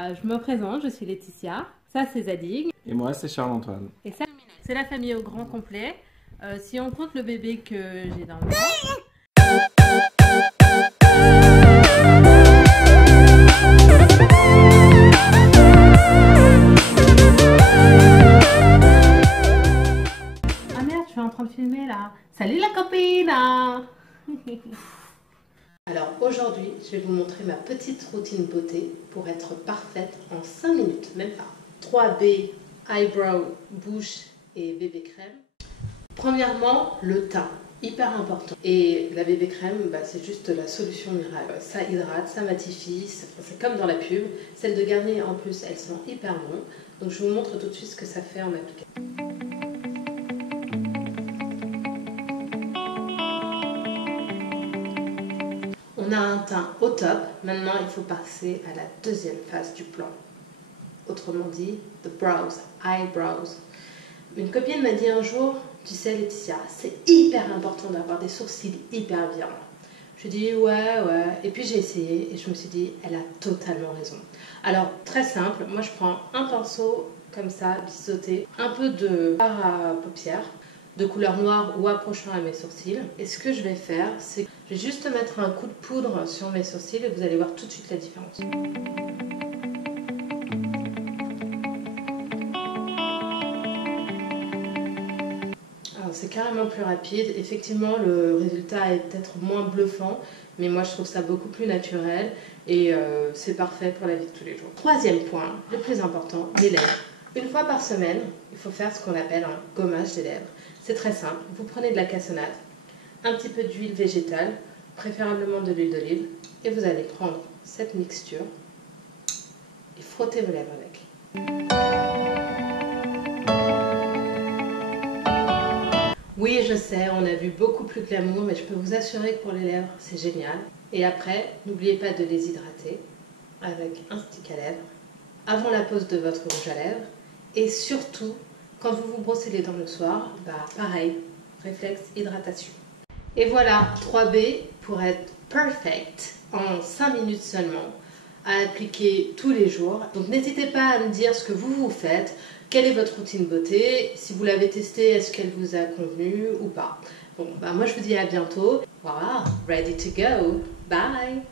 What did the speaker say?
Je me présente, je suis Laetitia, ça c'est Zadig. Et moi c'est Charles-Antoine. Et ça c'est la famille au grand complet. Si on compte le bébé que j'ai dans le ventre. Ah merde, je suis en train de filmer là. Salut la copine. Alors aujourd'hui, je vais vous montrer ma petite routine beauté pour être parfaite en 5 minutes, même pas. 3B, eyebrow, bouche et bébé crème. Premièrement, le teint, hyper important. Et la bébé crème, c'est juste la solution miracle. Ça hydrate, ça matifie, c'est comme dans la pub. Celles de Garnier en plus, elles sont hyper bonnes. Donc je vous montre tout de suite ce que ça fait en application. On a un teint au top, maintenant il faut passer à la deuxième phase du plan. Autrement dit, the brows, eyebrows. Une copine m'a dit un jour, tu sais Laetitia, c'est hyper important d'avoir des sourcils hyper virils. Je lui ai dit ouais, et puis j'ai essayé et je me suis dit, elle a totalement raison. Alors très simple, moi je prends un pinceau comme ça, biseauté, un peu de fard à paupières, de couleur noire ou approchant à mes sourcils. Et ce que je vais faire, c'est que je vais juste mettre un coup de poudre sur mes sourcils et vous allez voir tout de suite la différence. C'est carrément plus rapide. Effectivement, le résultat est peut-être moins bluffant, mais moi je trouve ça beaucoup plus naturel et c'est parfait pour la vie de tous les jours. Troisième point, le plus important, les lèvres. Une fois par semaine, il faut faire ce qu'on appelle un gommage des lèvres. C'est très simple. Vous prenez de la cassonade, un petit peu d'huile végétale, préférablement de l'huile d'olive, et vous allez prendre cette mixture et frotter vos lèvres avec. Oui, je sais, on a vu beaucoup plus glamour, mais je peux vous assurer que pour les lèvres, c'est génial. Et après, n'oubliez pas de les hydrater avec un stick à lèvres, avant la pose de votre rouge à lèvres, et surtout, quand vous vous brossez les dents le soir, pareil, réflexe hydratation. Et voilà, 3B pour être perfect en 5 minutes seulement, à appliquer tous les jours. Donc n'hésitez pas à me dire ce que vous faites, quelle est votre routine beauté, si vous l'avez testée, est-ce qu'elle vous a convenu ou pas. Bon, moi je vous dis à bientôt. Voilà, ready to go. Bye.